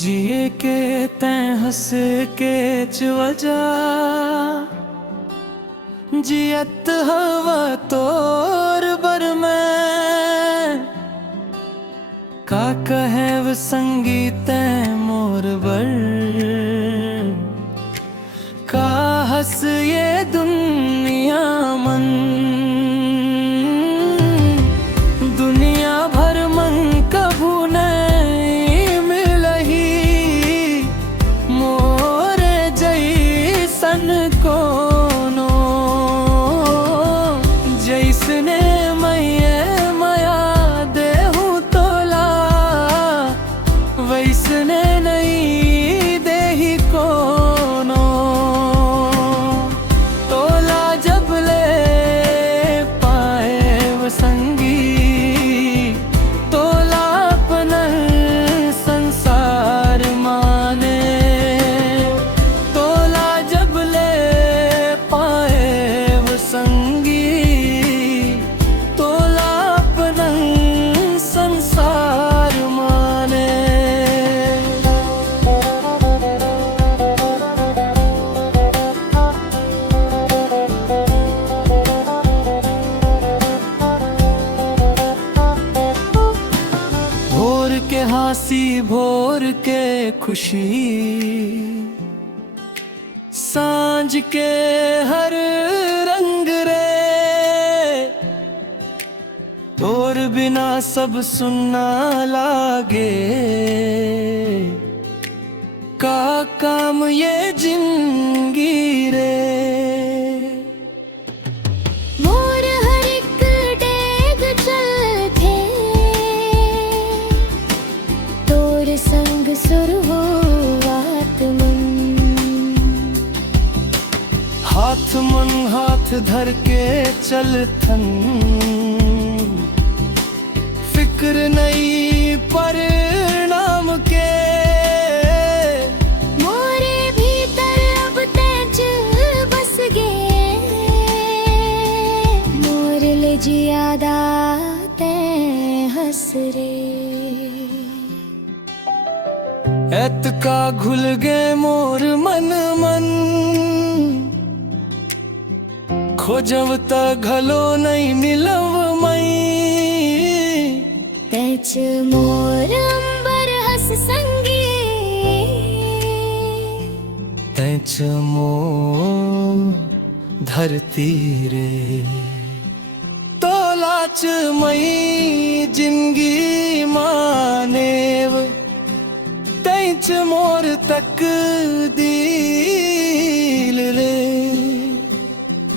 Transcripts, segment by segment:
जिए के तैं हंस के चवजा जियत हवा तोर बर में का कहे संगीत मोर बर का हंस ये दुनिया मन दुनिया भर मन कभू नहीं मिलही मोरे जैसन कोनो जैसने मैं माया देहूं तोला वैसने नहीं देही कोनो तोला जब ले पाए वो संगी तोला अपना संसार माने तोला जब ले पाए वो संगी तोला अपना संसार माने। भोर के हासी भोर के खुशी सांझ के हर रंग रे तोर बिना सब सुनना लागे का काम ये जिंदगी रे मोर हर एक डेग चलथे तोर संग सुर होवात मन हाथ धर के चलथन फिक्र नहीं परिणाम के मोरे भीतर अब तेज बस गे मोर ले जियादा ते हंस रे एत का घुल गए मोर मन खोजब त घलो नहीं मिलव मई तेज मोर अंबर हस संगी तैच मोर धरती रे तोलाच मई जिंदगी मानेव तैच मोर तक दिल रे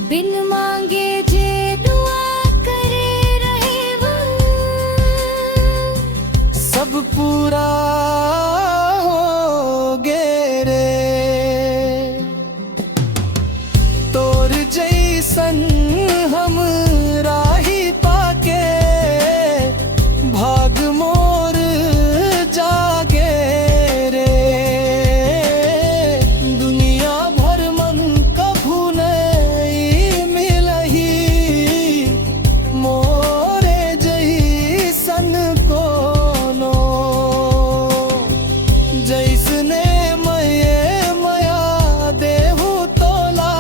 बिन मांगे जे दुआ करे रहे वो सब पूरा हो गे रे तोर जैसन हम राही पाके भाग मोर जागे रे दुनिया भर मन कभू नहीं मिलही मोरे जैसन कोनो जैसने मैं माया देहूं तोला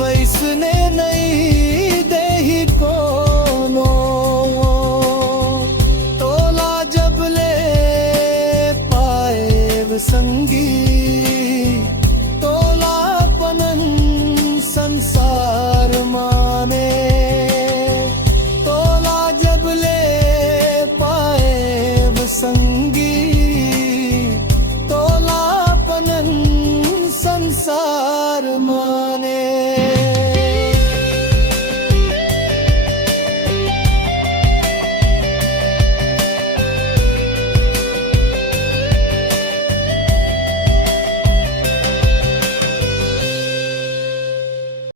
वैसने नहीं देही कोनो तोला जब ले पाए वो संगी तोला अपनन संसार माने तोला जब ले पाए वो संगी तोला अपनन संसार माने।